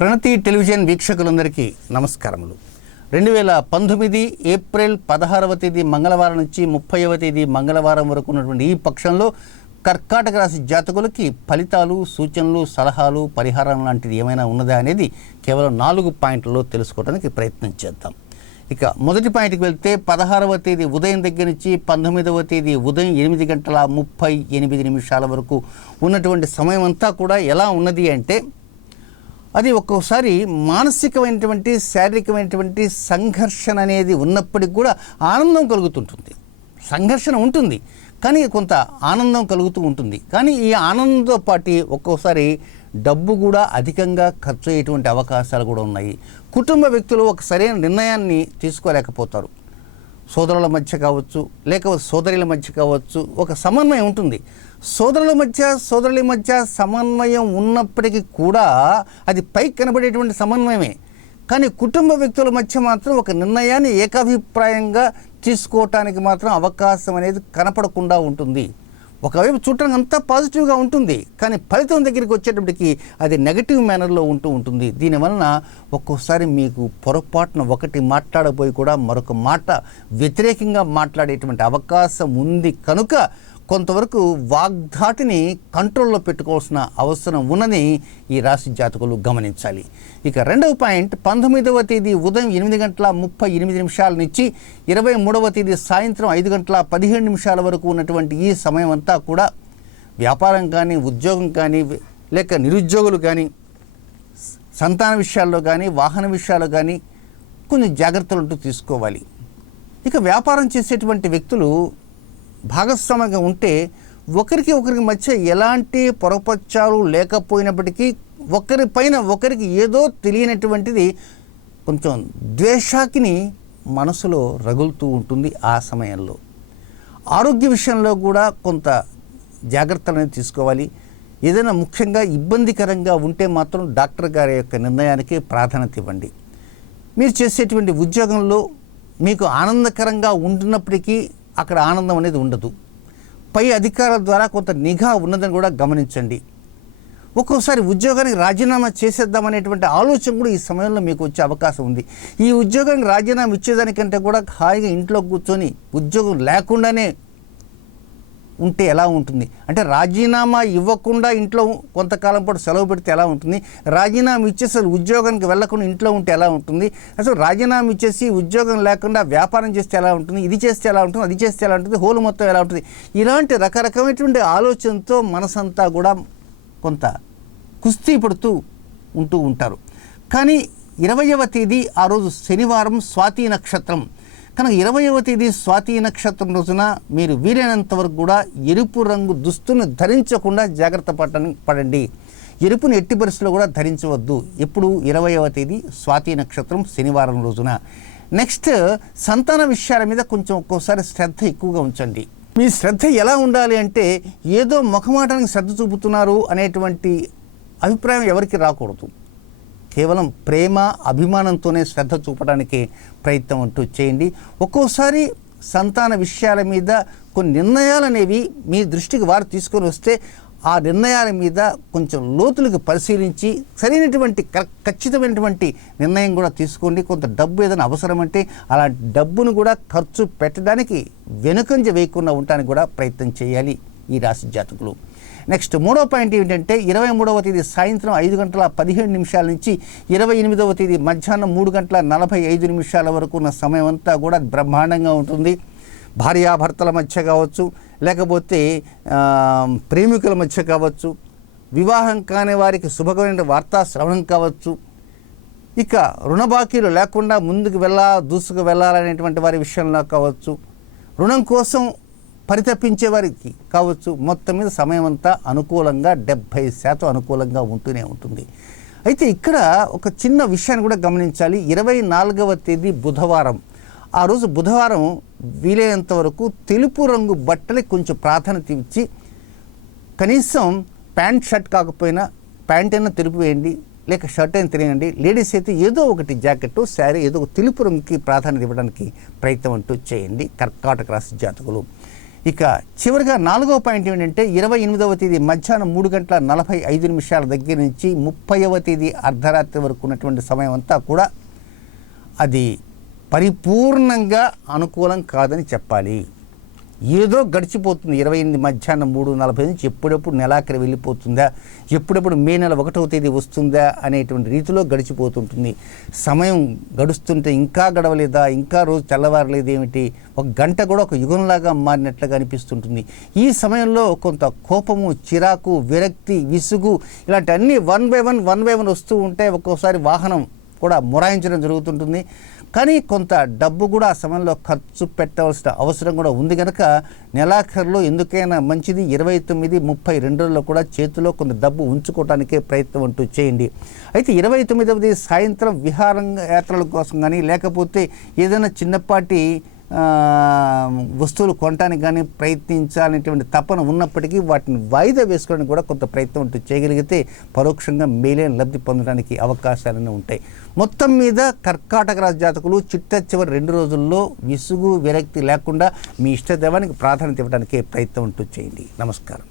ప్రణతి television వీక్షకులందరికీ నమస్కారములు. 2019 April 16వ తేదీ మంగళవారం నుంచి 30వ తేదీ మంగళవారం వరకు ఉన్నటువంటి ఈ పక్షంలో కర్కాటక రాశి జాతకులకి ఫలితాలు, సూచనలు, సలహాలు, పరిహారం లాంటిది ఏమైనా ఉన్నదా అనేది కేవలం 4 పాయింట్లలో తెలుసుకోవడానికి ప్రయత్నం చేద్దాం. ఇక మొదటి పాయింట్కి వెళ్తే 16వ తేదీ ఉదయం దగ్గర నుంచి 19వ తేదీ ఉదయం 8:38 వరకు ఉన్నటువంటి సమయం అంతా కూడా ఎలా ఉన్నది అంటే అది ఒక్కోసారి మానసికమైనటువంటి, శారీరకమైనటువంటి సంఘర్షణ అనేది ఉన్నప్పటికి కూడా ఆనందం కలుగుతుంటుంది. సంఘర్షణ ఉంటుంది కానీ కొంత ఆనందం కలుగుతూ ఉంటుంది. కానీ ఈ ఆనందంతో పాటు ఒక్కోసారి డబ్బు కూడా అధికంగా ఖర్చు అయ్యేటువంటి అవకాశాలు కూడా ఉన్నాయి. కుటుంబ వ్యక్తులు ఒక సరైన నిర్ణయాన్ని తీసుకోలేకపోతారు. సోదరుల మధ్య కావచ్చు, లేకపోతే సోదరుల మధ్య కావచ్చు, ఒక సమన్వయం ఉంటుంది. సోదరుల మధ్య సమన్వయం ఉన్నప్పటికీ కూడా అది పైకి కనబడేటువంటి సమన్వయమే. కానీ కుటుంబ వ్యక్తుల మధ్య మాత్రం ఒక నిర్ణయాన్ని ఏకాభిప్రాయంగా తీసుకోవటానికి మాత్రం అవకాశం అనేది కనపడకుండా ఉంటుంది. ఒకవైపు చూడటానికి అంతా పాజిటివ్గా ఉంటుంది, కానీ ఫలితం దగ్గరికి వచ్చేటప్పటికి అది నెగటివ్ మేనర్లో ఉంటుంది. దీనివలన ఒక్కోసారి మీకు పొరపాటున ఒకటి మాట్లాడబోయి కూడా మరొక మాట వ్యతిరేకంగా మాట్లాడేటువంటి అవకాశం ఉంది. కనుక కొంతవరకు వాగ్ధాటిని కంట్రోల్లో పెట్టుకోవాల్సిన అవసరం ఉన్నది ఈ రాశి జాతకులు గమనించాలి. ఇక రెండవ పాయింట్, 19వ తేదీ ఉదయం 8:38 నుంచి 23వ తేదీ సాయంత్రం 5:17 వరకు ఉన్నటువంటి ఈ సమయం అంతా కూడా వ్యాపారం కానీ, ఉద్యోగం కానీ, లేక నిరుద్యోగులు కానీ, సంతాన విషయాల్లో కానీ, వాహన విషయాల్లో కానీ కొన్ని జాగ్రత్తలు తీసుకోవాలి. ఇక వ్యాపారం చేసేటువంటి వ్యక్తులు భాగస్వామ్యంగా ఉంటే ఒకరికి మధ్య ఎలాంటి పొరపచ్చాలు లేకపోయినప్పటికీ ఒకరిపైన ఒకరికి ఏదో తెలియనటువంటిది కొంచెం ద్వేషాకిని మనసులో రగులుతూ ఉంటుంది. ఆ సమయంలో ఆరోగ్య విషయంలో కూడా కొంత జాగ్రత్తలను తీసుకోవాలి. ఏదైనా ముఖ్యంగా ఇబ్బందికరంగా ఉంటే మాత్రం డాక్టర్ గారి యొక్క నిర్ణయానికి ప్రాధాన్యత ఇవ్వండి. మీరు చేసేటువంటి ఉద్యోగంలో మీకు ఆనందకరంగా ఉంటున్నప్పటికీ అక్కడ ఆనందం అనేది ఉండదు. పై అధికారుల ద్వారా కొంత నిఘా ఉన్నదని కూడా గమనించండి. ఒక్కోసారి ఉద్యోగానికి రాజీనామా చేసేద్దామనేటువంటి ఆలోచన కూడా ఈ సమయంలో మీకు వచ్చే అవకాశం ఉంది. ఈ ఉద్యోగానికి రాజీనామా ఇచ్చేదానికంటే కూడా హాయిగా ఇంట్లో కూర్చొని ఉద్యోగం లేకుండానే ఉంటే ఎలా ఉంటుంది అంటే, రాజీనామా ఇవ్వకుండా ఇంట్లో కొంతకాలం పాటు సెలవు పెడితే ఎలా ఉంటుంది, రాజీనామా ఇచ్చేసి ఉద్యోగానికి వెళ్లకుండా ఇంట్లో ఉంటే ఎలా ఉంటుంది, అసలు రాజీనామా ఇచ్చేసి ఉద్యోగం లేకుండా వ్యాపారం చేస్తే ఎలా ఉంటుంది, ఇది చేస్తే ఎలా ఉంటుంది, అది చేస్తే ఎలా ఉంటుంది, హోలు మొత్తం ఎలా ఉంటుంది, ఇలాంటి రకరకమైనటువంటి ఆలోచనతో మనసంతా కూడా కొంత కుస్తీ పడుతూ ఉంటారు. కానీ 20వ తేదీ ఆ రోజు శనివారం, స్వాతి నక్షత్రం కనుక 20వ తేదీ స్వాతి నక్షత్రం రోజున మీరు వీలైనంత వరకు కూడా ఎరుపు రంగు దుస్తును ధరించకుండా జాగ్రత్త పడండి. ఎరుపుని ఎట్టి పరిస్థితుల్లో కూడా ధరించవద్దు. ఎప్పుడు 20వ తేదీ స్వాతి నక్షత్రం శనివారం రోజున. నెక్స్ట్, సంతాన విషయాల మీద కొంచెం ఒక్కోసారి శ్రద్ధ ఎక్కువగా ఉంచండి. మీ శ్రద్ధ ఎలా ఉండాలి అంటే ఏదో ముఖమాటానికి శ్రద్ధ చూపుతున్నారు అనేటువంటి అభిప్రాయం ఎవరికి రాకూడదు. కేవలం ప్రేమ, అభిమానంతోనే శ్రద్ధ చూపడానికి ప్రయత్నం చేయండి. ఒక్కోసారి సంతాన విషయాల మీద కొన్ని నిర్ణయాలు అనేవి మీ దృష్టికి వారు తీసుకొని వస్తే ఆ నిర్ణయాల మీద కొంచెం లోతులకు పరిశీలించి సరైనటువంటి ఖచ్చితమైనటువంటి నిర్ణయం కూడా తీసుకోండి. కొంత డబ్బు ఏదైనా అవసరం అంటే అలా డబ్బును కూడా ఖర్చు పెట్టడానికి వెనుకంజ వేయకుండా ఉండడానికి కూడా ప్రయత్నం చేయాలి ఈ రాశి జాతకులు. నెక్స్ట్, మూడవ పాయింట్ ఏంటంటే 23వ తేదీ సాయంత్రం 5:17 నుంచి 28వ తేదీ మధ్యాహ్నం 3:45 వరకు ఉన్న సమయం అంతా కూడా బ్రహ్మాండంగా ఉంటుంది. భార్యాభర్తల మధ్య కావచ్చు, లేకపోతే ప్రేమికుల మధ్య కావచ్చు, వివాహం కాని వారికి శుభకరమైన వార్తా శ్రవణం కావచ్చు, ఇక రుణబాకీలు లేకుండా ముందుకు దూసుకు వెళ్ళాలనేటువంటి వారి విషయంలో కావచ్చు, రుణం కోసం పరితపించే వారికి కావచ్చు, మొత్తం మీద సమయం అంతా అనుకూలంగా 70% అనుకూలంగా ఉంటూనే ఉంటుంది. అయితే ఇక్కడ ఒక చిన్న విషయాన్ని కూడా గమనించాలి. 24వ తేదీ బుధవారం, ఆ రోజు బుధవారం వీలైనంత వరకు తెలుపు రంగు బట్టలకి కొంచెం ప్రాధాన్యత ఇచ్చి, కనీసం ప్యాంట్ షర్ట్ కాకపోయినా ప్యాంట్ అయినా తెలుపు వేయండి, లేక షర్ట్ అయినా తెలియండి. లేడీస్ అయితే ఏదో ఒకటి జాకెట్, శారీ ఏదో ఒక తెలుపు రంగుకి ప్రాధాన్యత ఇవ్వడానికి ప్రయత్నం చేయండి కర్కాటక రాశి జాతకులు. ఇక చివరిగా 4వ పాయింట్ ఏంటంటే 28వ తేదీ మధ్యాహ్నం 3:45 దగ్గర నుంచి 30వ తేదీ అర్ధరాత్రి వరకు ఉన్నటువంటి సమయం అంతా కూడా అది పరిపూర్ణంగా అనుకూలం కాదని చెప్పాలి. ఏదో గడిచిపోతుంది. 28 మధ్యాహ్నం 3:40 నుంచి ఎప్పుడెప్పుడు నెలాఖరి వెళ్ళిపోతుందా, ఎప్పుడెప్పుడు మే నెల 1వ తేదీ వస్తుందా అనేటువంటి రీతిలో గడిచిపోతుంటుంది. సమయం గడుస్తుంటే ఇంకా గడవలేదా, ఇంకా రోజు తెల్లవారలేదు ఏమిటి, ఒక గంట కూడా ఒక యుగంలాగా మారినట్లుగా అనిపిస్తుంటుంది. ఈ సమయంలో కొంత కోపము, చిరాకు, విరక్తి, విసుగు ఇలాంటి అన్నీ వన్ బై వన్ వస్తూ ఉంటాయి. ఒక్కోసారి వాహనం కూడా మొరాయించడం జరుగుతుంటుంది. కానీ కొంత డబ్బు కూడా ఆ సమయంలో ఖర్చు పెట్టవలసిన అవసరం కూడా ఉంది కనుక నెలాఖరులో ఎందుకైనా మంచిది 29, 30 రెండుల్లో కూడా చేతిలో కొంత డబ్బు ఉంచుకోవడానికే ప్రయత్నం అంటూ చేయండి. అయితే 29వ సాయంత్రం యాత్రల కోసం కానీ లేకపోతే ఏదైనా చిన్నపాటి వస్తువులు కొనడానికి కానీ ప్రయత్నించాలనేటువంటి తపన ఉన్నప్పటికీ వాటిని వాయిదా వేసుకోవడానికి కూడా కొంత ప్రయత్నం అంటూ చేయగలిగితే పరోక్షంగా మేలైన లబ్ధి పొందడానికి అవకాశాలన్నీ ఉంటాయి. మొత్తం మీద కర్కాటక రాశి జాతకులు చిట్ట చివరి 2 రోజుల్లో విసుగు, విరక్తి లేకుండా మీ ఇష్టదైవానికి ప్రాధాన్యత ఇవ్వడానికే ప్రయత్నం అంటూ చేయండి. నమస్కారం.